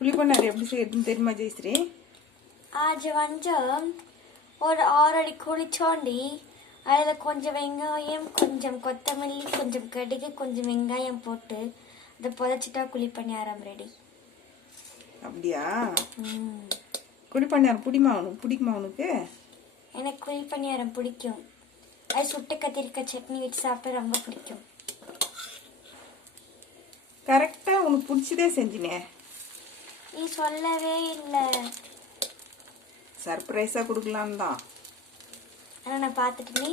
குழிப்பண்ணார் எப்படி செய்யறதுன்னு தெரியுமா ஜெயஸ்ரீ? அது கொஞ்சம் ஒரு ஆறடி குழி சோண்டி அதில் கொஞ்சம் வெங்காயம் கொஞ்சம் கொத்தமல்லி கொஞ்சம் கடுகு கொஞ்சம் வெங்காயம் போட்டு அதை புதைச்சிட்டா குழி பணியாரம் ரெடி அப்படியா? குழிப்பண்ணார் பிடிமா உனக்கு பிடிக்குமா உனக்கு எனக்கு குழி பணியாரம் பிடிக்கும். அது சுட்ட கத்திரிக்காய் சட்னி வச்சு சாப்பிட்டா ரொம்ப பிடிக்கும். கரெக்டாக உனக்கு பிடிச்சதே செஞ்சினே. நீ சொல்லவே இல்லை. சர்ப்ரைஸாக கொடுக்கலான்னு தான். ஆனால் நான் பார்த்துட்டு நீ?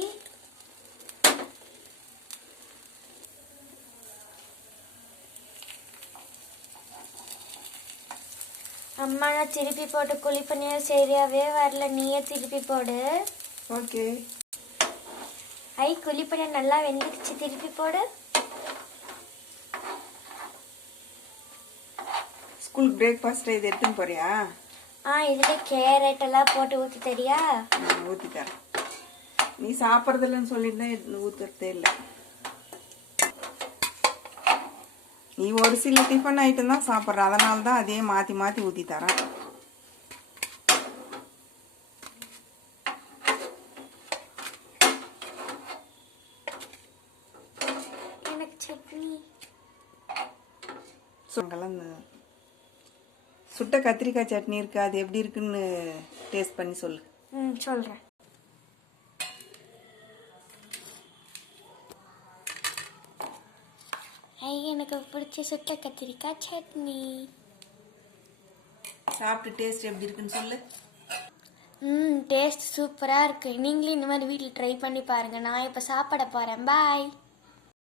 அம்மா நான் திருப்பி போட்டு குழி பணியாரம் சரியாவே வரல. நீயே திருப்பி போடு. ஓகே ஐ குழி பணியாரம் நல்லா வெந்துக்குச்சு திருப்பி போடு. ஸ்கூல் பிரேக்ஃபாஸ்ட் இது எடுத்துன்னு போறியா? ஆ இதுல கேரட் எல்லாம் போட்டு ஊற்றி தெரியா? ஊற்றி தரேன். நீ சாப்பிட்றதில்லன்னு சொல்லியிருந்தேன் ஊற்றுறதே இல்லை. நீ ஒரு சில டிஃபன் ஐட்டம் தான் சாப்பிட்ற. அதனால தான் அதே மாற்றி மாற்றி ஊற்றி தரேன். எனக்கு சட்னி. கலந்து சுட்ட கத்திரிக்காய் சட்னி இருக்கு அது எப்படி இருக்குன்னு டேஸ்ட் பண்ணி சொல்லு. ம் சொல்கிறேன் எனக்கு பிடிச்ச சுட்ட கத்திரிக்காய் சட்னி. சாப்பிட்டு டேஸ்ட் எப்படி இருக்குன்னு சொல்லு. ம் டேஸ்ட் சூப்பராக இருக்குது நீங்களும் இந்த மாதிரி வீட்டில் ட்ரை பண்ணி பாருங்கள் நான் இப்போ சாப்பிட போகிறேன் பாய்